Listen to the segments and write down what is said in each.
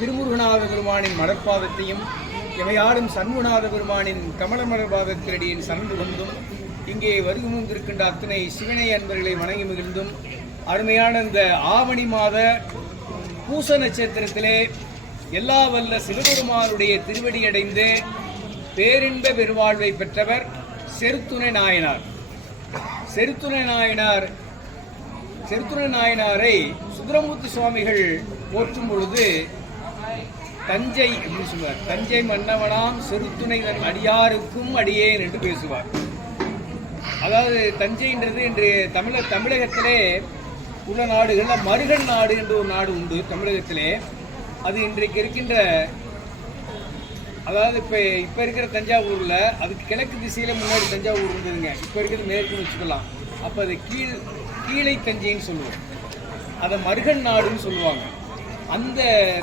திருமுருகநாத பெருமானின் மலர்பாதத்தையும் இவையாடும் சண்முகநாத பெருமானின் கமல மலர்பாதத்திரடியின் சரண்டு கொண்டும் இங்கே வருகின்றிருக்கின்ற அத்தனை சிவனை அன்பர்களை வணங்கி மகிழ்ந்தும் அருமையான இந்த ஆவணி மாத பூச நட்சத்திரத்திலே எல்லா வல்ல சிவபெருமானுடைய திருவடி அடைந்து பேரின்ப பெருவாழ்வை பெற்றவர் செருத்துணை நாயனார். செருத்துணை நாயனாரை சுந்தரமூர்த்தி சுவாமிகள் போற்றும் பொழுது தஞ்சை அப்படின்னு சொல்வார். தஞ்சை மன்னவனாம் செருத்துணை அடியாருக்கும் அடியேன் என்று பேசுவார். அதாவது தஞ்சைன்றது இன்று தமிழகத்திலே உள்ள நாடுகளில் மருகன் நாடு என்று ஒரு நாடு உண்டு தமிழகத்திலே. அது இன்றைக்கு இருக்கின்ற, அதாவது இப்போ இருக்கிற தஞ்சாவூரில் அதுக்கு கிழக்கு திசையில் முன்னாடி தஞ்சாவூர் இருந்ததுங்க. இப்போ இருக்கிறது மேற்குன்னு வச்சுக்கலாம். அப்போ அது கீழை தஞ்சைன்னு சொல்லுவோம். அதை மருகன் நாடுன்னு சொல்லுவாங்க. அந்த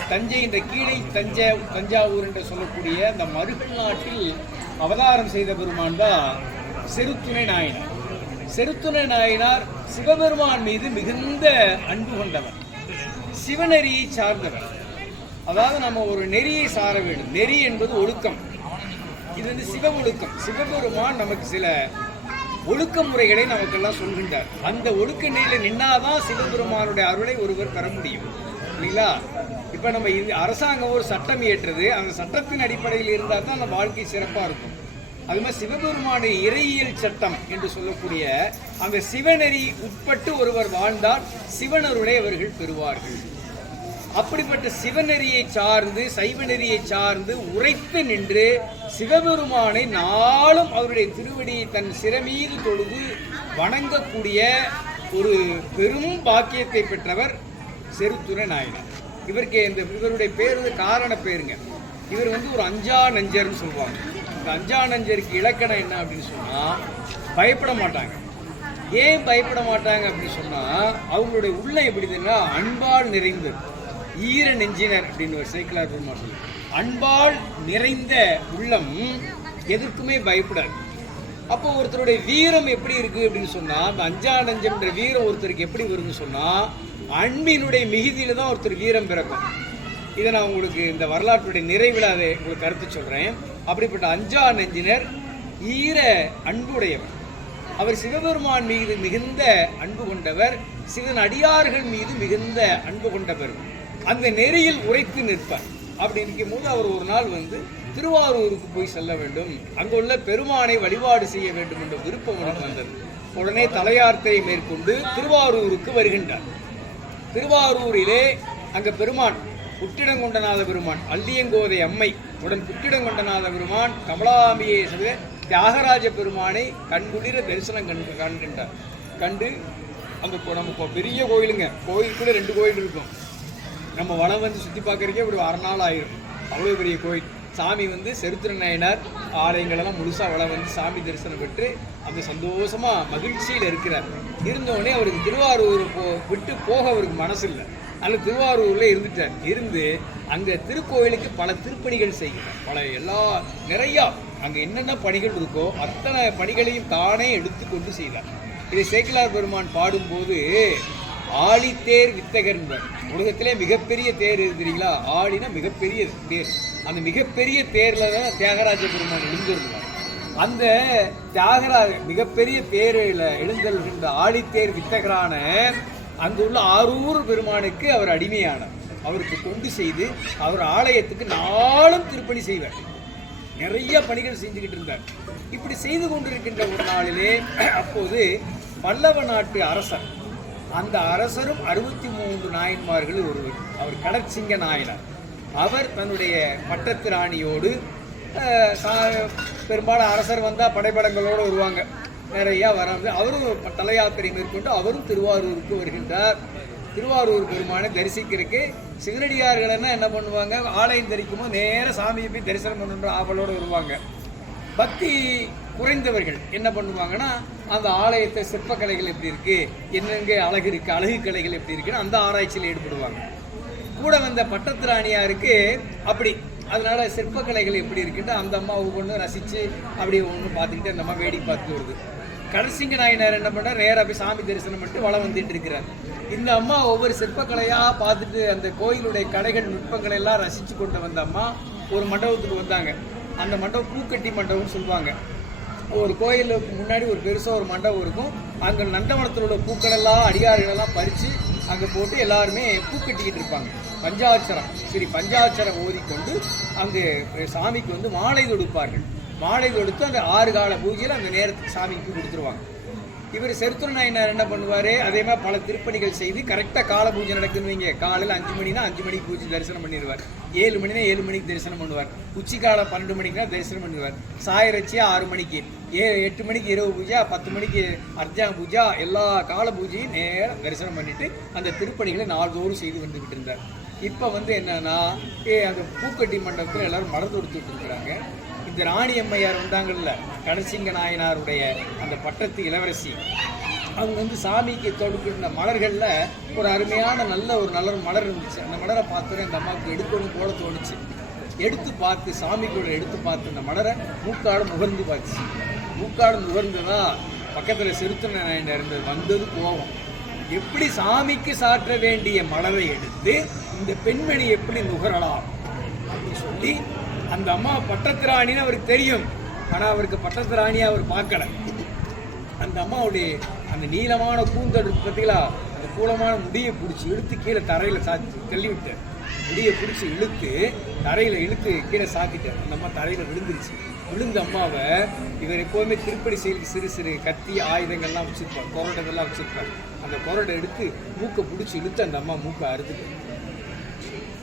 தஞ்சை இந்த கீழை தஞ்சாவூர் என்று சொல்லக்கூடிய அந்த மருகன் நாட்டில் அவதாரம் செய்த பெருமான் தான் செருத்துணை நாயனார். செருத்துணை நாயனார் சிவபெருமான் மீது மிகுந்த அன்பு கொண்டவர், சிவநெறியை சார்ந்தவர். அதாவது நம்ம ஒரு நெறியை சார வேண்டும். நெறி என்பது ஒழுக்கம். இது வந்து சிவ ஒழுக்கம். சிவபெருமான் நமக்கு சில ஒழுக்க முறைகளை நமக்கெல்லாம் சொல்கின்றார். அந்த ஒழுக்க நெறியில நின்னாதான் சிவபெருமானுடைய அருளை ஒருவர் பெற முடியும், இல்லைங்களா? இப்ப நம்ம அரசாங்கம் ஒரு சட்டம் இயற்றுறது, அந்த சட்டத்தின் அடிப்படையில் இருந்தால் தான் அந்த வாழ்க்கை சிறப்பா இருக்கும். அது மாதிரி சிவபெருமானுடைய இறையியல் சட்டம் என்று சொல்லக்கூடிய அந்த சிவநெறி உட்பட்டு ஒருவர் வாழ்ந்தால் சிவனருளை அவர்கள் பெறுவார்கள். அப்படிப்பட்ட சிவநெறியை சார்ந்து சைவ நெறியை சார்ந்து உரைத்து நின்று சிவபெருமானை நாளும் அவருடைய திருவடியை தன் சிரமீது தொழுது வணங்கக்கூடிய ஒரு பெரும் பாக்கியத்தை பெற்றவர் செருத்துணை நாயனார். இவருடைய பேரு காரண பேருங்க. இவர் வந்து ஒரு அஞ்சா நஞ்சர்னு சொல்லுவாங்க. இந்த அஞ்சா நஞ்சருக்கு இலக்கணம் என்ன அப்படின்னு சொன்னா, பயப்பட மாட்டாங்க. ஏன் பயப்பட மாட்டாங்க அப்படின்னு சொன்னா, அவங்களுடைய உள்ளம் எப்படிதுன்னா அன்பால் நிறைந்தது. ஈர நெஞ்சினர் அப்படின்னு ஒரு சைக்கிளார் பெருமாள் சொல்லு. அன்பால் நிறைந்த உள்ளம் எதற்குமே பயப்படாது. அப்போ ஒருத்தருடைய வீரம் எப்படி இருக்கு அப்படின்னு சொன்னா, அந்த அஞ்சா நஞ்சம்ன்ற வீரம் ஒருத்தருக்கு எப்படி வரும்னு சொன்னா, அன்பினுடைய மிகுதியில தான் ஒருத்தர் வீரம் பிறக்கும். இதை நான் உங்களுக்கு இந்த வரலாற்றுடைய நிறைவில் அதை உங்களுக்கு கருத்து சொல்றேன். அப்படிப்பட்ட அஞ்சா நெஞ்சினர் ஈர அன்புடையவர். அவர் சிவபெருமான் மீது மிகுந்த அன்பு கொண்டவர், சிவன் அடியார்கள் மீது மிகுந்த அன்பு கொண்டவர். அந்த நெறியில் உரைத்து நிற்பார். அப்படி இருக்கும் போது அவர் ஒரு நாள் வந்து திருவாரூருக்கு போய் செல்ல வேண்டும், அங்குள்ள பெருமானை வழிபாடு செய்ய வேண்டும் என்ற விருப்பம் அவருக்கு வந்தது. உடனே தலையாத்திரை மேற்கொண்டு திருவாரூருக்கு வருகின்றார். திருவாரூரிலே அங்க பெருமான் புட்டிடங்கொண்டநாத பெருமான், அள்ளியங்கோதை அம்மை உடன் புட்டிடங்கொண்டநாத பெருமான், கமலாம்பியை தியாகராஜ பெருமானை கண்குளிர தரிசனம் காண்கின்றார். கண்டு அங்க நம்ம பெரிய கோயிலுங்க, கோயிலுக்குள்ள 2 கோயில் இருக்கும். நம்ம வனம் வந்து சுற்றி பார்க்கறதுக்கே ஒரு 1/2 நாள் ஆயிரும். அவ்வளோ பெரிய கோயில். சாமி வந்து செருத்துணை நாயனார் ஆலயங்களெல்லாம் முழுசாக வளம் வந்து சாமி தரிசனம் பெற்று அந்த சந்தோஷமாக மகிழ்ச்சியில் இருக்கிறார். இருந்தோடனே அவருக்கு திருவாரூர் விட்டு போக அவருக்கு மனசு இல்லை. அதில் திருவாரூரில் இருந்துட்டார். இருந்து அங்கே திருக்கோயிலுக்கு பல திருப்பணிகள் செய்கிறார். நிறையா அங்கே என்னென்ன பணிகள் இருக்கோ அத்தனை பணிகளையும் தானே எடுத்துக்கொண்டு செய்தார். இதை சேக்கிழார் பெருமான் பாடும்போது ஆழித்தேர் வித்தகர் என்பார். உலகத்திலே மிகப்பெரிய தேர் இருக்கிறீங்களா? ஆழினா மிகப்பெரிய தேர். அந்த மிகப்பெரிய தேர்ல தான் தியாகராஜ பெருமான் எழுந்திருந்தார். அந்த தியாகராஜ மிகப்பெரிய தேரில் எழுந்தருகின்ற ஆழித்தேர் வித்தகரான அங்குள்ள ஆரூர் பெருமானுக்கு அவர் அடிமையானார். அவருக்கு தொண்டு செய்து அவர் ஆலயத்துக்கு நாளும் திருப்பணி செய்வார். நிறைய பணிகள் செஞ்சுக்கிட்டு இருந்தார். இப்படி செய்து கொண்டிருக்கின்ற ஒரு நாளிலே அப்போது பல்லவ நாட்டு அரசர், அந்த அரசரும் 63 நாயன்மார்கள் ஒருவர், அவர் கடற்சிங்க நாயனார். அவர் தன்னுடைய பட்டத்து ராணியோடு, பெரும்பாலும் அரசர் வந்தால் படைபடங்களோடு வருவாங்க, நிறையா வராங்க. அவரும் தலையாத்திரை மேற்கொண்டு அவரும் திருவாரூருக்கு வருகின்றார். திருவாரூர் பெருமானை தரிசிக்கிறதுக்கு சிவனடியார்கள் என்ன பண்ணுவாங்க, ஆலயம் தரிக்கும்போது நேர சாமியை போய் தரிசனம் பண்ணுற ஆவலோடு வருவாங்க. பக்தி குறைந்தவர்கள் என்ன பண்ணுவாங்கன்னா, அந்த ஆலயத்தை சிற்பக்கலைகள் எப்படி இருக்கு, என்னெங்க அழகு இருக்கு, அழகு கலைகள் எப்படி இருக்குன்னு அந்த ஆராய்ச்சியில் ஈடுபடுவாங்க. கூட வந்த பட்டத்து ராணியாருக்கு அப்படி, அதனால சிற்பக்கலைகள் எப்படி இருக்குன்ட்டு அந்த அம்மா ஒவ்வொன்றும் ரசித்து அப்படி ஒன்று பார்த்துக்கிட்டு அந்த அம்மா வேடிக்கை பார்த்துட்டு வருது. கடசிங்க நாயனார் என்ன பண்ணார், நேராக போய் சாமி தரிசனம் பண்ணிட்டு வளம் வந்துட்டு இருக்கிறார். இந்த அம்மா ஒவ்வொரு சிற்பக்கலையாக பார்த்துட்டு அந்த கோயிலுடைய கலைகள் நுட்பங்களை எல்லாம் ரசித்து கொண்டு வந்த அம்மா ஒரு மண்டபத்துக்கு வந்தாங்க. அந்த மண்டபம் பூக்கட்டி மண்டபம்னு சொல்லுவாங்க. ஒரு கோயிலுக்கு முன்னாடி ஒரு பெருசாக ஒரு மண்டபம் இருக்கும். அங்கே நந்தவனத்தில் உள்ள பூக்களெல்லாம் அடியார்களெல்லாம் பறித்து அங்கே போட்டு எல்லாருமே பூக்கட்டிக்கிட்டு இருப்பாங்க. பஞ்சாட்சரம் சரி பஞ்சாட்சரம் ஓதிக்கொண்டு அங்கே சாமிக்கு வந்து மாலை தொடுப்பார்கள். மாலை தொடுத்து அந்த 6 கால பூஜையில் அந்த நேரத்துக்கு சாமிக்கு கொடுத்துருவாங்க. இவர் செருத்துர நாயனார் என்ன பண்ணுவார், அதே மாதிரி பல திருப்பணிகள் செய்து கரெக்டாக கால பூஜை நடக்குதுன்னு வைங்க. காலையில் 5 மணினா 5 மணிக்கு பூஜை தரிசனம் பண்ணிடுவார். 7 மணினா 7 மணிக்கு தரிசனம் பண்ணுவார். உச்சிக்காலம் 12 மணிக்குனா தரிசனம் பண்ணுவார். சாயரட்சியா 6 மணிக்கு, 8 மணிக்கு இரவு பூஜா, 10 மணிக்கு அர்ஜா பூஜா, எல்லா கால பூஜையும் நேரம் தரிசனம் பண்ணிட்டு அந்த திருப்பணிகளை நாள்தோறும் செய்து வந்துக்கிட்டு இருந்தார். இப்போ வந்து என்னன்னா அந்த பூக்கட்டி மண்டபத்தில் எல்லாரும் மலர் தொடுத்துட்டு இருக்கிறாங்க. இந்த ராணி அம்மையார் வந்தாங்கல்ல, கடசிங்க நாயனாருடைய அந்த பட்டத்து இளவரசி, அவங்க வந்து சாமிக்கு தொடுக்கிற மலர்களில் ஒரு அருமையான நல்ல மலர் இருந்துச்சு. அந்த மலரை பார்த்தோன்னே இந்த அம்மாவுக்கு எடுக்கணும் போல தோணுச்சு. எடுத்து பார்த்து சாமிக்குள்ள எடுத்து பார்த்து அந்த மலரை மூக்காடு முகர்ந்து பார்த்துச்சு. மூக்காடு முகர்ந்துனா பக்கத்தில் செருத்துர நாயனார் இருந்தது. வந்தது கோபம். எப்படி சாமிக்கு சாற்ற வேண்டிய மலரை எடுத்து இந்த பெண்மணி எப்படி நுகரலாம் அப்படின்னு சொல்லி, அந்த அம்மா பட்டத்து ராணின்னு அவருக்கு தெரியும், ஆனால் அவருக்கு பட்டத்து ராணியை அவர் பார்க்கல. அந்த அம்மாவுடைய அந்த நீளமான கூந்தல் பார்த்தீங்களா, அந்த கூலமான முடியை பிடிச்சி இழுத்து கீழே தரையில் சாத்தி தள்ளி விட்டார். முடியை பிடிச்சி இழுத்து தரையில் இழுத்து கீழே சாத்திட்டார். அந்த அம்மா தரையில் விழுந்துருச்சு. விழுந்த அம்மாவை இவர் எப்போதுமே திருப்படி செயலுக்கு சிறு சிறு கத்தி ஆயுதங்கள்லாம் வச்சுருப்பார், கொரடெல்லாம் வச்சுருப்பார். அந்த கொரடை எடுத்து மூக்கை பிடிச்சி இழுத்து அந்த அம்மா மூக்கை அறுத்துட்டு,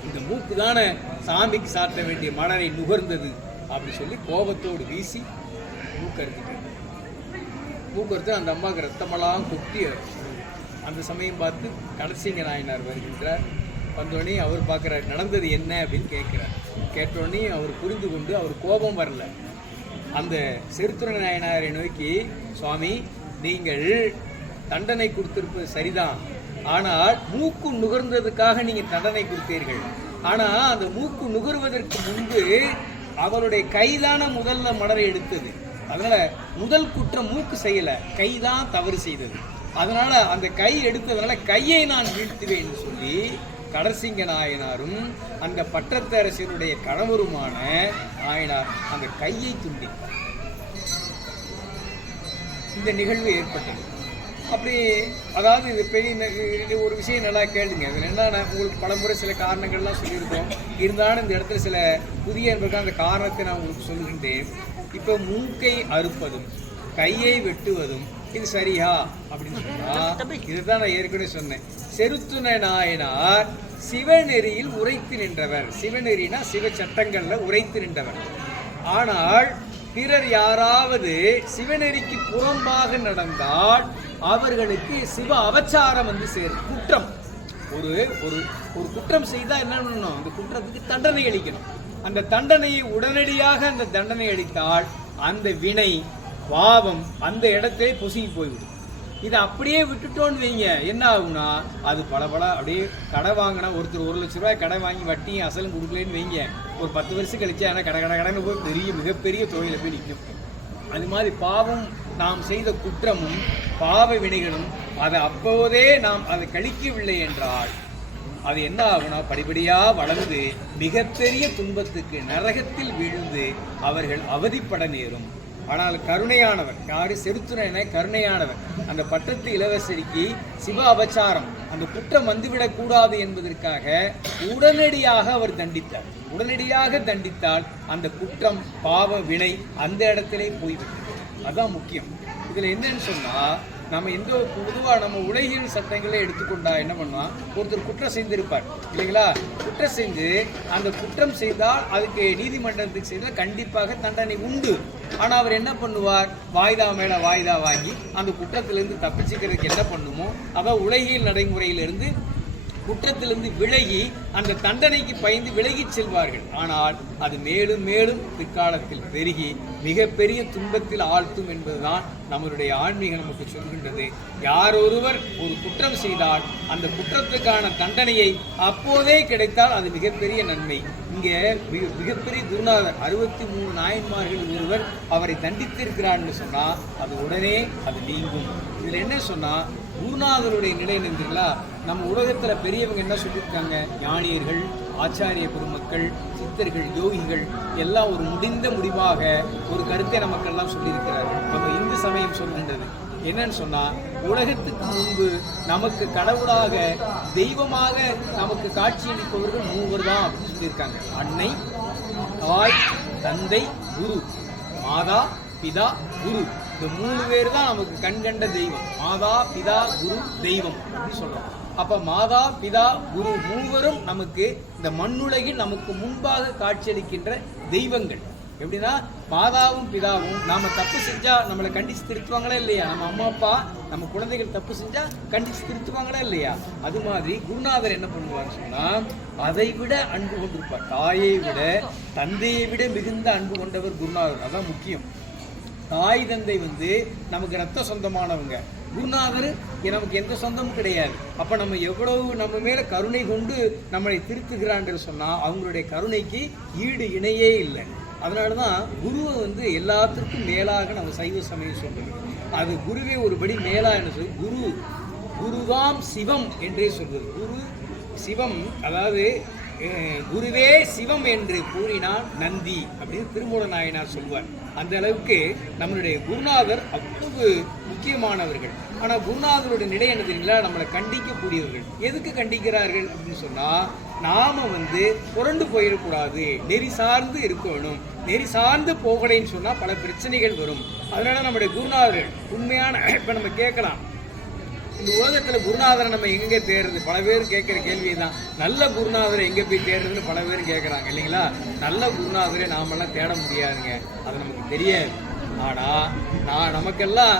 இந்த மூக்கு தானே சாமிக்கு சாற்ற வேண்டிய மலரை நுகர்ந்தது அப்படி சொல்லி கோபத்தோடு வீசி மூக்கறுத்துட்டார். மூக்கறுத்து அந்த அம்மாவுக்கு ரத்தமெல்லாம் கொட்டி அந்த சமயம் பார்த்து கடசிங்க நாயனார் வருகின்றார். வந்தோடனே அவர் பார்க்குறார், நடந்தது என்ன அப்படின்னு கேட்குறார். கேட்டோடனே அவர் புரிந்து கொண்டு அவர் கோபம் வரல. அந்த செருத்துர நாயனாரை நோக்கி, சுவாமி நீங்கள் தண்டனை கொடுத்திருப்பது சரிதான், ஆனால் மூக்கு நுகர்ந்ததுக்காக நீங்கள் தண்டனை கொடுத்தீர்கள். ஆனால் அந்த மூக்கு நுகர்வதற்கு முன்பு அவருடைய கைதான முதல்ல மலரை எடுத்தது. அதனால முதல் குற்றம் மூக்கு செய்யலை, கைதான் தவறு செய்தது. அதனால அந்த கை எடுத்ததுனால கையை நான் வீழ்த்துவேன் சொல்லி கடசிங்க நாயனாரும் அந்த பட்டத்தரசனுடைய கணவருமான நாயனார் அந்த கையை துண்டித்தார். இந்த நிகழ்வு ஏற்பட்டது. அப்படி அதாவது இது பெரிய ஒரு விஷயம் நல்லா கேளுங்க. இதில் என்ன, உங்களுக்கு பலமுறை சில காரணங்கள்லாம் சொல்லியிருக்கோம். இருந்தாலும் இந்த இடத்துல சில புதிய என்பதற்கான அந்த காரணத்தை நான் உங்களுக்கு சொல்லுகின்றேன். இப்போ மூக்கை அறுப்பதும் கையை வெட்டுவதும் இது சரியா அப்படின்னு சொன்னா, இதுதான் நான் ஏற்கனவே சொன்னேன். செருத்துர நாயனார் சிவநெறியில் உரைத்து நின்றவர். சிவநெறினா சிவ சட்டங்கள்ல உரைத்து நின்றவர். ஆனால் பிறர் யாராவது சிவநெறிக்கு புறம்பாக நடந்தால் அவர்களுக்கு சிவ அவச்சாரம் வந்து சேரும். குற்றம் ஒரு ஒரு ஒரு குற்றம் செய்தால் என்ன பண்ணணும், அந்த குற்றத்துக்கு தண்டனை அளிக்கணும். அந்த தண்டனையை உடனடியாக அந்த தண்டனை அளித்தால் அந்த வினை பாவம் அந்த இடத்திலே பொசுங்கி போய்விடும். இதை அப்படியே விட்டுட்டோன்னு வைங்க, என்ன ஆகும்னா அது பல அப்படியே கடை வாங்கினா, ஒருத்தர் 1 லட்ச ரூபாய் கடை வாங்கி வட்டியும் அசலும் கொடுக்கலன்னு வைங்க, ஒரு 10 வருஷம் கழிச்சு ஆனால் கடைன்னு போய் மிகப்பெரிய தொழிலை போய் நிற்கும். அது மாதிரி பாவம் நாம் செய்த குற்றமும் பாவ வினைகளும் அதை அப்போதே நாம் அதை கழிக்கவில்லை என்றால் அது என்ன ஆகும்னா படிப்படியாக வளர்ந்து மிகப்பெரிய துன்பத்துக்கு நரகத்தில் வீழ்ந்து அவர்கள் அவதிப்பட நேரும். ஆனால் கருணையானவர் யாரு, செருத்துரனை கருணையானவர். அந்த பட்டத்து இளவரசரிக்கு சிவ அபச்சாரம் அந்த குற்றம் வந்துவிடக் கூடாது என்பதற்காக உடனடியாக அவர் தண்டித்தார். உடனடியாக தண்டித்தால் அந்த குற்றம் பாவ வினை அந்த இடத்திலே போய்விட்டது. அதுதான் முக்கியம். இதில் என்னன்னு சொன்னால், நம்ம எந்த பொதுவாக நம்ம உலகியல் சட்டங்களை எடுத்துக்கொண்டா என்ன பண்ணுவான், ஒருத்தர் குற்றம் செய்திருப்பார் இல்லைங்களா, குற்றம் செஞ்சு அந்த குற்றம் செய்தால் அதுக்கு நீதிமன்றத்துக்கு செய்தால் கண்டிப்பாக தண்டனை உண்டு. ஆனால் அவர் என்ன பண்ணுவார், வாய்தா மேலே வாய்தா வாங்கி அந்த குற்றத்திலிருந்து தப்பிச்சுக்கிறதுக்கு என்ன பண்ணுமோ, அதான் உலகியல் நடைமுறையிலிருந்து குற்றத்திலிருந்து விலகி அந்த தண்டனைக்கு பயந்து விலகி செல்வார்கள். ஆனால் அது மேலும் மேலும் பிற்காலத்தில் பெருகி மிகப்பெரிய துன்பத்தில் ஆழ்த்தும் என்பதுதான் நம்மளுடைய ஆன்மீகம் நமக்கு சொல்கின்றது. யார் ஒருவர் ஒரு குற்றம் செய்தால் அந்த குற்றத்துக்கான தண்டனையை அப்போதே கிடைத்தால் அது மிகப்பெரிய நன்மை. இங்கே மிகப்பெரிய குருநாதர் 63 நாயன்மார்கள் ஒருவர் அவரை தண்டித்திருக்கிறார்னு சொன்னா அது உடனே அது நீங்கும். இதுல என்ன சொன்னா குருநாதருடைய நிலை என்னங்களா, நம்ம உலகத்துல பெரியவங்க என்ன சொல்லியிருக்காங்க, ஞானியர்கள், ஆச்சாரிய பெருமக்கள், சித்தர்கள், யோகிகள் எல்லாம் ஒரு முடிந்த முடிவாக ஒரு கருத்தை நமக்கெல்லாம் சொல்லியிருக்கிறார்கள். நம்ம இந்து சமயம் சொல்கின்றது என்னன்னு சொன்னா, உலகத்துக்கு முன்பு நமக்கு கடவுளாக தெய்வமாக நமக்கு காட்சியளிப்பவர்கள் 3 தான் அப்படின்னு சொல்லியிருக்காங்க. அன்னை, தாய், தந்தை, குரு. மாதா, பிதா, குரு. இந்த 3 பேர் தான் நமக்கு கண்கண்ட தெய்வம். மாதா, பிதா, குரு, தெய்வம் அப்படின்னு சொல்றோம். அப்ப மாதா, பிதா, குரு 3வரும் நமக்கு இந்த மண்ணுலகில் நமக்கு முன்பாக காட்சியளிக்கின்ற தெய்வங்கள். எப்படின்னா மாதாவும் பிதாவும் நாம தப்பு செஞ்சா நம்மளை கண்டிச்சு திருத்துவாங்களா இல்லையா? நம்ம அம்மா அப்பா நம்ம குழந்தைகள் தப்பு செஞ்சா கண்டிச்சு திருத்துவாங்களா இல்லையா? அது மாதிரி குருநாதர் என்ன பண்ணுவார் சொன்னா, அதை விட அன்பு கொண்டிருப்பார். தாயை விட தந்தையை விட மிகுந்த அன்பு கொண்டவர் குருநாதர். அதான் முக்கியம். தாய் தந்தை நமக்கு ரத்த சொந்தமானவங்க. குருநாதர் நமக்கு எந்த சொந்தமும் கிடையாது. அப்ப நம்ம எவ்வளவு நம்ம மேல கருணை கொண்டு நம்மளை திருத்துகிறான்னு சொன்னா அவங்களுடைய கருணைக்கு ஈடு இணையே இல்லை. அதனாலதான் குருவை எல்லாத்திற்கும் மேலாக நம்ம சைவ சமயம் சொல்றது. அது குருவே ஒருபடி மேலா என்ன சொல்லு, குருதாம் சிவம் என்றே சொல்வது. குரு சிவம், அதாவது குருவே சிவம் என்று கூறினான் நந்தி அப்படின்னு திருமூல நாயனார் சொல்வார். அந்த அளவுக்கு நம்மளுடைய குருநாதர் அவ்வளவு முக்கியமானவர்கள். ஆனா குருநாதருடைய நிலை என்ன தெரியுங்களா, நம்மளை கண்டிக்கக்கூடியவர்கள். எதுக்கு கண்டிக்கிறார்கள் அப்படின்னு சொன்னா, நாம புரண்டு போயிடக்கூடாது, நெறி சார்ந்து இருக்கணும். நெறி சார்ந்து போகலைன்னு சொன்னா பல பிரச்சனைகள் வரும். அதனால நம்முடைய குருநாதர்கள் உண்மையான, இப்ப நம்ம கேட்கலாம், இந்த உலகத்துல குருநாதரை நம்ம எங்க தேடுறது? பல பேர் கேட்கிற கேள்விதான். நல்ல குருநாதரை எங்க போய் தேடுறதுன்னு பல பேர் கேட்கறாங்க இல்லைங்களா? நல்ல குருநாதரை நாமெல்லாம் தேட முடியாதுங்க, அது நமக்கு தெரியாது. ஆனா நமக்கெல்லாம்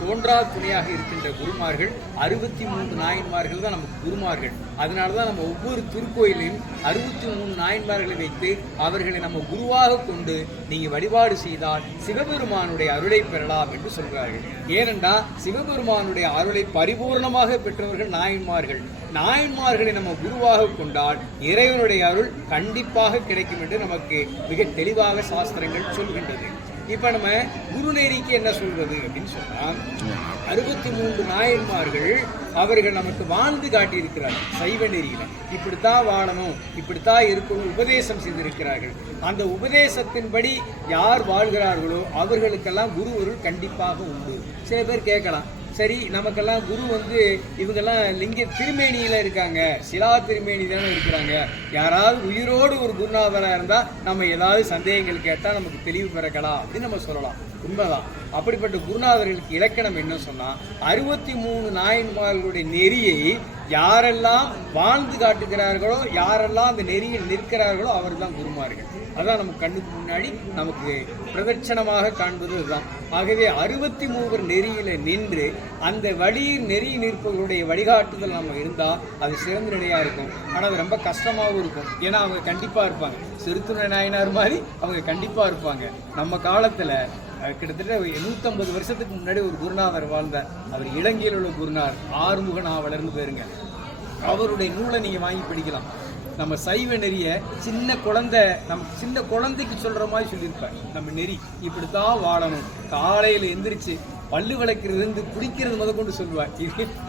தோன்றா துணையாக இருக்கின்ற குருமார்கள் 63 நாயன்மார்கள் தான் நமக்கு குருமார்கள். அதனாலதான் நம்ம ஒவ்வொரு திருக்கோயிலையும் 63 நாயன்மார்களை வைத்து அவர்களை நம்ம குருவாக கொண்டு நீங்க வழிபாடு செய்தால் சிவபெருமானுடைய அருளை பெறலாம் என்று சொல்கிறார்கள். ஏனென்றா சிவபெருமானுடைய அருளை பரிபூர்ணமாக பெற்றவர்கள் நாயன்மார்கள். நாயன்மார்களை நம்ம குருவாக கொண்டால் இறைவனுடைய அருள் கண்டிப்பாக கிடைக்கும் என்று நமக்கு மிக தெளிவாக சாஸ்திரங்கள் சொல்கின்றது. இப்ப நம்ம குருநெறிக்கு என்ன சொல்றது அப்படின்னு சொன்னா, 63 நாயன்மார்கள் அவர்கள் நமக்கு வாழ்ந்து காட்டியிருக்கிறார்கள். சைவ நெறியில இப்படித்தான் வாழணும், இப்படித்தான் இருக்கணும் உபதேசம் செய்திருக்கிறார்கள். அந்த உபதேசத்தின்படி யார் வாழ்கிறார்களோ அவர்களுக்கெல்லாம் குரு அருள் கண்டிப்பாக உண்டு. சில பேர் கேட்கலாம், சரி நமக்கெல்லாம் குரு இவங்கெல்லாம் லிங்க திருமேனியில இருக்காங்க, சிலா திருமேனி தானே இருக்கிறாங்க, யாராவது உயிரோடு ஒரு குருநாதராக இருந்தா நம்ம ஏதாவது சந்தேகங்கள் கேட்டா நமக்கு தெளிவு பிறக்கலாம் அப்படின்னு நம்ம சொல்லலாம். உண்மைதான். அப்படிப்பட்ட குருநாதர்களுக்கு இலக்கணம் என்ன சொன்னா, 63 நாயன்மார்களுடைய நெறியை யாரெல்லாம் வாழ்ந்து காட்டுகிறார்களோ, யாரெல்லாம் அந்த நெறியில் நிற்கிறார்களோ அவர்தான் குருமார்கள். அதான் நமக்கு கண்ணுக்கு முன்னாடி நமக்கு பிரதட்சணமாக காண்பது அதுதான். ஆகவே 63 நெறியில நின்று அந்த வழியில் நெறி நிற்பவர்களுடைய வழிகாட்டுதல் நம்ம இருந்தா அது சிறந்த நிலையா இருக்கும். ஆனா அது ரொம்ப கஷ்டமாகவும் இருக்கும். ஏன்னா அவங்க கண்டிப்பா இருப்பாங்க. சிறுத்துணை நாயனார் மாதிரி அவங்க கண்டிப்பா இருப்பாங்க. நம்ம காலத்துல கிட்டத்தட்ட 150 வருஷத்துக்கு முன்னாடி ஒரு குருநாதர் வாழ்ந்தார். அவர் இலங்கையில் உள்ள குருநாதர், ஆறுமுக நாவலர்னு பேருங்க. அவருடைய நூலை நீங்க வாங்கி படிக்கலாம். நம்ம சைவ நெறிய சின்ன குழந்தைக்கு சொல்ற மாதிரி சொல்லியிருப்பார். நம்ம நெறி இப்படித்தான் வாழணும். காலையில எந்திரிச்சு பல்லு விளக்கிறது குடிக்கிறது முத கொண்டு சொல்லுவார்.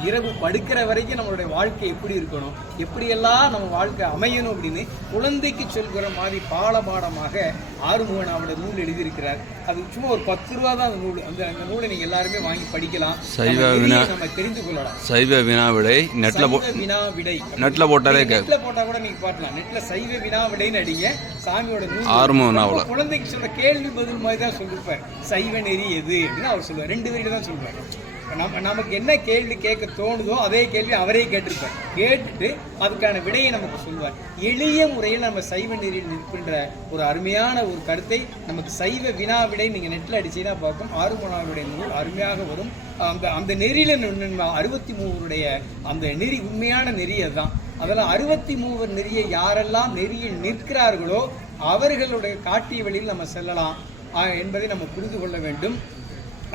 இரவு படுக்கிற வரைக்கும் நம்மளுடைய வாழ்க்கை எப்படி இருக்கணும், எப்படியெல்லாம் நம்ம வாழ்க்கை அமையணும் அப்படின்னு குழந்தைக்கு சொல்கிற மாதிரி பாடமாக ஆறுமுகன் அவருடைய நூல் எழுதியிருக்கிறார். அது சும்மா ஒரு 10 ரூபா தான் அந்த நூல். அந்த நூலை நீங்க எல்லாருமே வாங்கி படிக்கலாம், நம்ம தெரிந்து கொள்ளலாம். சைவ வினா விடை நெட்ல போட்டாலே நெட்ல போட்டா கூட நீங்க பாக்கலாம். நெட்ல சைவ வினா விடைன்னு அடிங்க, சாமியோட நூல். குழந்தைக்கு சொல்ற கேள்வி பதில் மாதிரி தான் சொல்லிருப்பார். சைவ நெறி எது அப்படின்னு அவர் சொல்லுவார். 2 வரியில தான் சொல்லுவார். நமக்கு என்ன கேள்வி கேட்க தோணுதோ அதே கேள்வி அவரே கேட்டிருப்பார். கேட்டுட்டு அதுக்கான விடையை நமக்கு சொல்வார். எளிய முறையில் நம்ம சைவ நெறியில் நிற்கின்ற ஒரு அருமையான ஒரு கருத்தை நமக்கு சைவ வினா விடை நீங்கள் நெட்டில் அடிச்சீங்கன்னா பார்க்கும். ஆறுமுகனாருடைய நூல் அருமையாக வரும். அந்த நெறியில் 63 அந்த நெறி உண்மையான நெறி அதுதான். அதில் 63 நெறியை யாரெல்லாம் நெறியில் நிற்கிறார்களோ அவர்களுடைய காட்டிய வழியில் நம்ம செல்லலாம் என்பதை நம்ம புரிந்து கொள்ள வேண்டும்.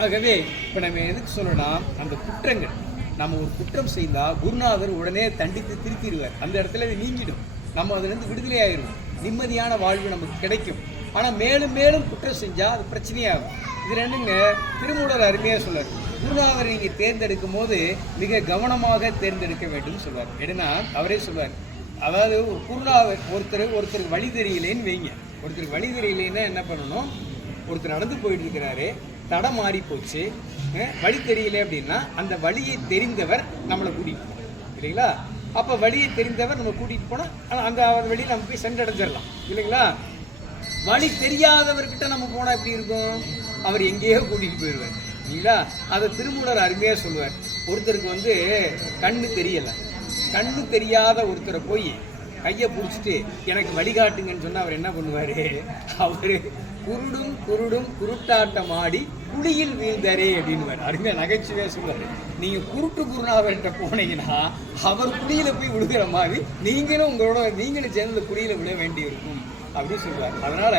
ஆகவே இப்போ நம்ம எதுக்கு சொல்லலாம், அந்த குற்றங்கள் நம்ம ஒரு குற்றம் செய்தால் குருநாதர் உடனே தண்டித்து திருத்திடுவார். அந்த இடத்துல அது நீங்கிடும், நம்ம அதுலேருந்து விடுதலை ஆயிடும், நிம்மதியான வாழ்வு நமக்கு கிடைக்கும். ஆனால் மேலும் மேலும் குற்றம் செஞ்சால் அது பிரச்சனையாகும். இது ரெண்டுங்க திருமூலர் அருமையாக சொல்வார். குருநாதரை நீங்கள் தேர்ந்தெடுக்கும் போது மிக கவனமாக தேர்ந்தெடுக்க வேண்டும் சொல்வார். ஏன்னா அவரே சொல்வார், அதாவது ஒரு குருநாதர் ஒருத்தருக்கு வழி தெரியலேன்னு வைங்க. ஒருத்தருக்கு வழி தெரியலேன்னா என்ன பண்ணணும், ஒருத்தர் நடந்து போயிட்டு இருக்கிறாரு, தடம் மாறி போச்சு, வழி தெரியல அப்படின்னா அந்த வழியை தெரிந்தவர் நம்மளை கூட்டிகிட்டு போகணும் இல்லைங்களா? அப்போ வழியை தெரிந்தவர் நம்ம கூட்டிகிட்டு போனால் அந்த வழியை நம்ம போய் சென்றடைஞ்சிடலாம் இல்லைங்களா? வழி தெரியாதவர்கிட்ட நம்ம போனால் எப்படி இருக்கும், அவர் எங்கேயோ கூட்டிகிட்டு போயிடுவார் இல்லைங்களா? அதை திருமூலர் அருமையாக சொல்லுவார். ஒருத்தருக்கு கண்ணு தெரியலை, கண்ணு தெரியாத ஒருத்தரை போய் கையை பிடிச்சிட்டு எனக்கு வழிகாட்டுங்கன்னு சொன்னால் அவர் என்ன பண்ணுவார், அவர் குருடும் குருட்டாட்டம் ஆடி குழியில் வீழ்ந்தாரே அப்படின்வார். அருமையாக நகைச்சுவையாக சொல்லுவார். நீங்கள் குருட்டு குருநாதர்கிட்ட போனீங்கன்னா அவர் குழியில் போய் விழுகிற மாதிரி நீங்களும் சேர்ந்து குழியில் விழ வேண்டி இருக்கும் அப்படின்னு சொல்லுவார். அதனால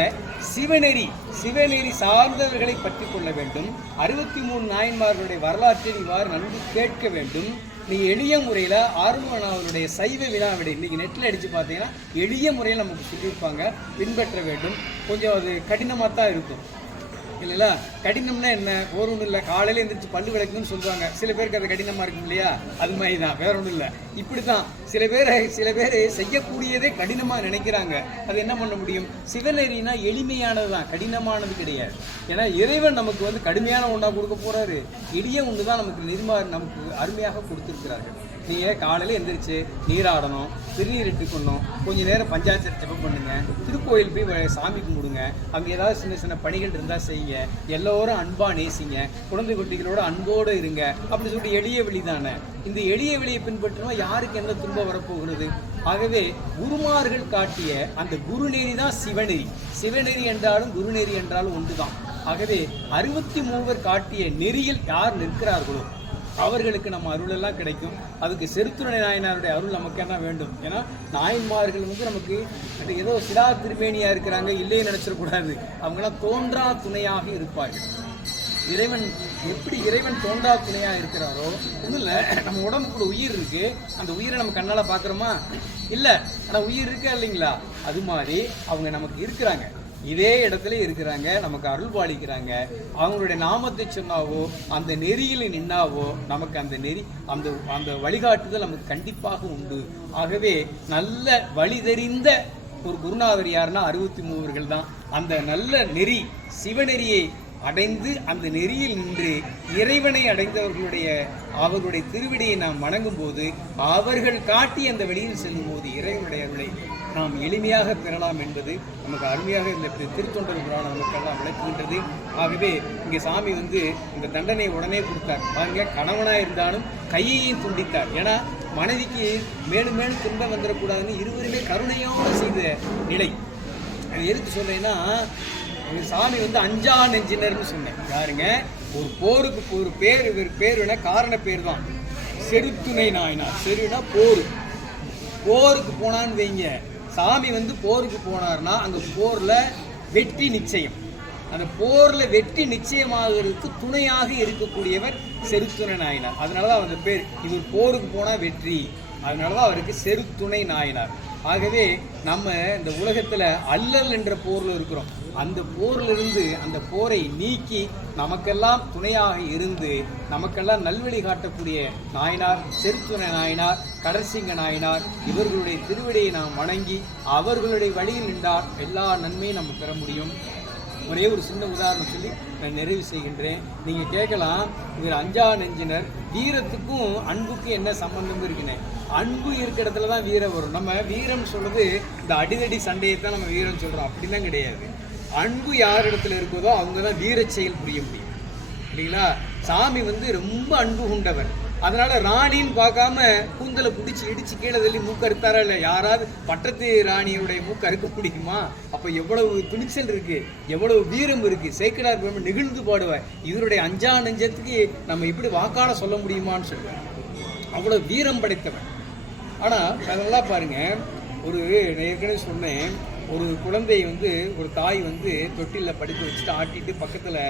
சிவநெறி சார்ந்தவர்களை பற்றி கொள்ள வேண்டும். 63 நாயன்மார்களுடைய வரலாற்றை இவ்வாறு நன்கு கேட்க வேண்டும். நீங்கள் எளிய முறையில் ஆறுமுகனாருடைய சைவ வினா விடை இன்றைக்கி நெட்டில் அடித்து பார்த்தீங்கன்னா எளிய முறையில் நமக்கு சொல்லியிருப்பாங்க, பின்பற்ற வேண்டும். கொஞ்சம் அது கடினமாக தான் இருக்கும் இல்லைங்களா? கடினம்னா என்ன, ஒரு ஒன்றும் இல்லை, காலையில் எழுந்திரிச்சு பல்லு விளக்குன்னு சொல்லுவாங்க. சில பேருக்கு அது கடினமாக இருக்கும் இல்லையா? அது மாதிரி தான், வேற ஒன்றும் இல்லை. இப்படி தான் சில பேர் செய்யக்கூடியதே கடினமாக நினைக்கிறாங்க. அது என்ன பண்ண முடியும்? சிவநெறினா எளிமையானது தான், கடினமானது கிடையாது. ஏன்னா இறைவன் நமக்கு கடுமையான ஒன்றா கொடுக்க போகிறாரு, எளிய ஒன்று தான் நமக்கு அருமையாக கொடுத்துருக்கிறார்கள். நீங்கள் காலையில் எந்திரிச்சு நீராடணும், திருநீர் இட்டுக்கணும், கொஞ்சம் நேரம் பஞ்சாயத்து ஜெபம் பண்ணுங்க, திருக்கோயில் போய் சாமி கும்பிடுங்க, அங்கே ஏதாவது சின்ன சின்ன பணிகள் இருந்தால் செய்யுங்க, எல்லோரும் அன்பாக நேசிங்க, குழந்தை குட்டிகளோட அன்போடு இருங்க அப்படி சொல்லிட்டு எளிய வழி தானே. இந்த எளிய வழியை பின்பற்றினா யாருக்கு எந்த துன்பம் வரப்போகிறது? ஆகவே குருமார்கள் காட்டிய அந்த குருநெறி தான் சிவநெறி. சிவநெறி என்றாலும் குருநெறி என்றாலும் ஒன்று தான். ஆகவே 63 காட்டிய நெறியில் யார் நிற்கிறார்களோ அவர்களுக்கு நம்ம அருளெல்லாம் கிடைக்கும். அதுக்கு செருத்துணை நாயனாருடைய அருள் நமக்கு என்ன வேண்டும்? ஏன்னா நாயன்மார்கள் நமக்கு ஏதோ சிடா திருமேனியாக இருக்கிறாங்க இல்லையே நினச்சிடக்கூடாது. அவங்களாம் தோன்றா துணையாக இருப்பார்கள். இறைவன் தோன்றா துணையாக இருக்கிறாரோ ஒன்றும் இல்லை. நம்ம உடம்புக்குள்ள உயிர் இருக்கு, அந்த உயிரை நம்ம கண்ணால் பார்க்குறோமா? இல்லை, ஆனால் உயிர் இருக்கா இல்லைங்களா? அது மாதிரி அவங்க நமக்கு இருக்கிறாங்க, இதே இடத்துல இருக்கிறாங்க, நமக்கு அருள் பாலிக்கிறாங்க. அவங்களுடைய நாமத்தை சொன்னாவோ அந்த நெறியில் நின்னாவோ நமக்கு அந்த நெறி அந்த வழிகாட்டுதல் நமக்கு கண்டிப்பாக உண்டு. ஆகவே நல்ல வழி தெரிந்த ஒரு குருநாதர் யாருன்னா 63 தான். அந்த நல்ல நெறி சிவநெறியை அடைந்து அந்த நெறியில் நின்று இறைவனை அவர்களுடைய திருவிடையை நாம் வணங்கும் போது அவர்கள் காட்டி அந்த வழியில் செல்லும் போது இறைவனுடைய அருளை நாம் எளிமையாக பெறலாம் என்பது நமக்கு அருமையாக இந்த திருத்தொண்டர் புராணம் நமக்கெல்லாம் விளக்குகின்றது. ஆகவே இங்கே சாமி இந்த தண்டனையை உடனே கொடுத்தார். பாருங்க, கணவனாக இருந்தாலும் கையையும் துண்டித்தார். ஏன்னா மனைவிக்கு மேலும் மேலும் துன்பம் வந்துடக்கூடாதுன்னு இருவருமே கருணையோடு செய்த நிலை. அது எதுக்கு சொல்றேன்னா, சாமி அஞ்சா நெஞ்சினர்னு சொன்னேன். யாருங்க? ஒரு போருக்கு ஒரு பேருனா காரண பேர் தான் செருத்துணை நாயனார். செருனா போருக்கு போனான்னு வைங்க. சாமி போருக்கு போனார்னா அங்க போர்ல வெற்றி நிச்சயம். அந்த போர்ல வெற்றி நிச்சயமாகிறதுக்கு துணையாக இருக்கக்கூடியவர் செருத்துணை நாயனார். அதனாலதான் அந்த பேர். இவர் போருக்கு போனா வெற்றி, அதனாலதான் அவருக்கு செருத்துணை நாயனார். ஆகவே நம்ம இந்த உலகத்துல அல்லல் என்ற போர்ல இருக்கிறோம். அந்த போரிலிருந்து அந்த போரை நீக்கி நமக்கெல்லாம் துணையாக இருந்து நமக்கெல்லாம் நல்வழி காட்டக்கூடிய நாயனார் செருத்துணை நாயனார், கடற்சிங்க நாயனார், இவர்களுடைய திருவடியை நாம் வணங்கி அவர்களுடைய வழியில் நின்றால் எல்லா நன்மையும் நம்ம பெற முடியும். ஒரே ஒரு சின்ன உதாரணம் சொல்லி நான் நிறைவு செய்கின்றேன். நீங்கள் கேட்கலாம், இவர் அஞ்சா நெஞ்சினர், வீரத்துக்கும் அன்புக்கும் என்ன சம்பந்தம் இருக்குன்னு. அன்பு இருக்கிற இடத்துல தான் வீரம் வரும். நம்ம வீரம் சொல்றது இந்த அடிதடி சண்டையை தான் நம்ம வீரம் சொல்கிறோம், அப்படிலாம் கிடையாது. அன்பு யார் இடத்துல இருக்குதோ அவங்க தான் வீர செயல் புரிய முடியும் இல்லைங்களா? சாமி வந்து ரொம்ப அன்பு கொண்டவர். அதனால ராணின்னு பார்க்காம கூந்தலை பிடிச்சி இடிச்சு கீழே தள்ளி மூக்கு அறுத்தாரா இல்லை? யாராவது பட்டத்து ராணியுடைய மூக்கு அறுக்க முடியுமா? அப்போ எவ்வளவு துணிச்சல் இருக்கு, எவ்வளவு வீரம் இருக்கு. சேக்கிழார் பெருமான் நெகிழ்ந்து பாடுவார், இவருடைய அஞ்சா நெஞ்சத்துக்கு நம்ம இப்படி வாக்காட சொல்ல முடியுமான்னு சொல்லுவார். அவ்வளவு வீரம் படைத்தவன். ஆனால் அதெல்லாம் பாருங்க, ஒரு நான் ஏற்கனவே சொன்னேன், ஒரு குழந்தையை வந்து ஒரு தாய் வந்து தொட்டிலில் படுக்க வச்சுட்டு ஆட்டிட்டு பக்கத்தில்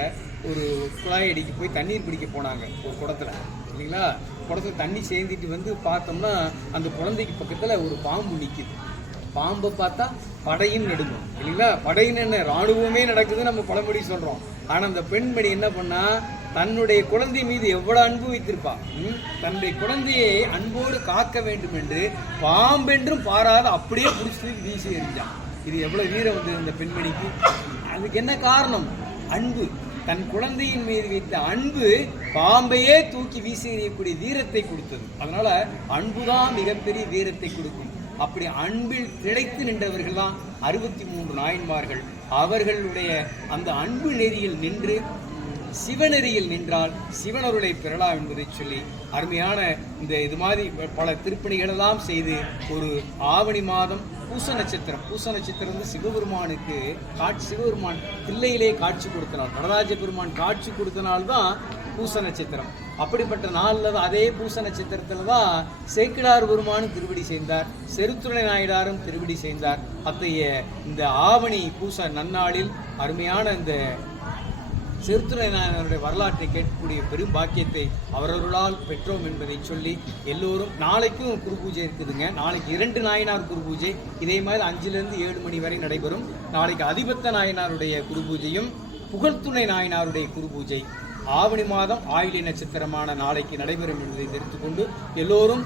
ஒரு குழாய் அடிக்க போய் தண்ணீர் பிடிக்க போனாங்க ஒரு குடத்தில், இல்லைங்களா? குடத்துல தண்ணி சேர்ந்துட்டு வந்து பார்த்தோம்னா அந்த குழந்தைக்கு பக்கத்தில் ஒரு பாம்பு நிற்கிது. பாம்பை பார்த்தா படையும் நடுங்கும், இல்லைங்களா? படையின்னு என்ன, இராணுவமே நடக்குது நம்ம பழமொழி சொல்கிறோம். ஆனால் அந்த பெண்மணி என்ன பண்ணா, தன்னுடைய குழந்தை மீது எவ்வளவு அன்பு வைத்திருப்பா. தன்னுடைய குழந்தையை அன்போடு காக்க வேண்டும் என்று பாம்பென்றும் பாராத அப்படியே பிடிச்சி வீசி எறிஞ்சான். இது எவ்வளவு வீரம் வந்து இந்த பெண்மணிக்கு. அதுக்கு என்ன காரணம்? அன்பு. தன் குழந்தையின் மீது வைத்த அன்பு பாம்பையே தூக்கி வீசி எறியக்கூடிய வீரத்தை கொடுத்தது. அதனால அன்புதான் மிகப்பெரிய வீரத்தை கொடுக்கும். அப்படி அன்பில் திளைத்து நின்றவர்கள் தான் 63 நாயன்மார்கள். அவர்களுடைய அந்த அன்பு நெறியில் நின்று சிவநெறியில் நின்றால் சிவனருளை பெறலாம் என்பதை சொல்லி அருமையான இந்த இது மாதிரி பல திருப்பணிகளெல்லாம் செய்து ஒரு ஆவணி மாதம் பூச நட்சத்திரம் வந்து சிவபெருமானுக்கு சிவபெருமான் தில்லையிலே காட்சி கொடுத்தனால், நடராஜ பெருமான் காட்சி கொடுத்தனால்தான் பூச நட்சத்திரம். அப்படிப்பட்ட நாளில் தான், அதே பூச நட்சத்திரத்தில் தான் சேக்கிழார் பெருமானும் திருவடி செய்தார், செருத்துணை நாயனாரும் திருவடி செய்தார். அத்தகைய இந்த ஆவணி பூச நன்னாளில் அருமையான இந்த செருத்துணை நாயனாருடைய வரலாற்றை கேட்கக்கூடிய பெரும் பாக்கியத்தை அவரவர்களால் பெற்றோம் என்பதை சொல்லி எல்லோரும், நாளைக்கும் குரு பூஜை இருக்குதுங்க. நாளைக்கு 2 நாயனார் குரு பூஜை இதே மாதிரி 5லிருந்து 7 மணி வரை நடைபெறும். நாளைக்கு அதிபத்த நாயனாருடைய குரு பூஜையும் புகழ்த்துணை நாயனாருடைய குரு பூஜை ஆவணி மாதம் ஆயிலை நட்சத்திரமான நாளைக்கு நடைபெறும் என்பதை தெரிந்துகொண்டு எல்லோரும்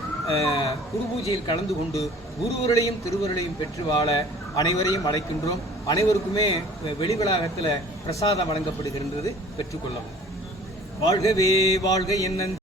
குரு பூஜையில் கலந்து கொண்டு குருவருளையும் திருவருளையும் பெற்று வாழ அனைவரையும் அழைக்கின்றோம். அனைவருக்குமே வெளி வளாகத்தில் பிரசாதம் வழங்கப்படுகின்றது, பெற்றுக்கொள்ளவும். வாழ்கவே வாழ்க என்ன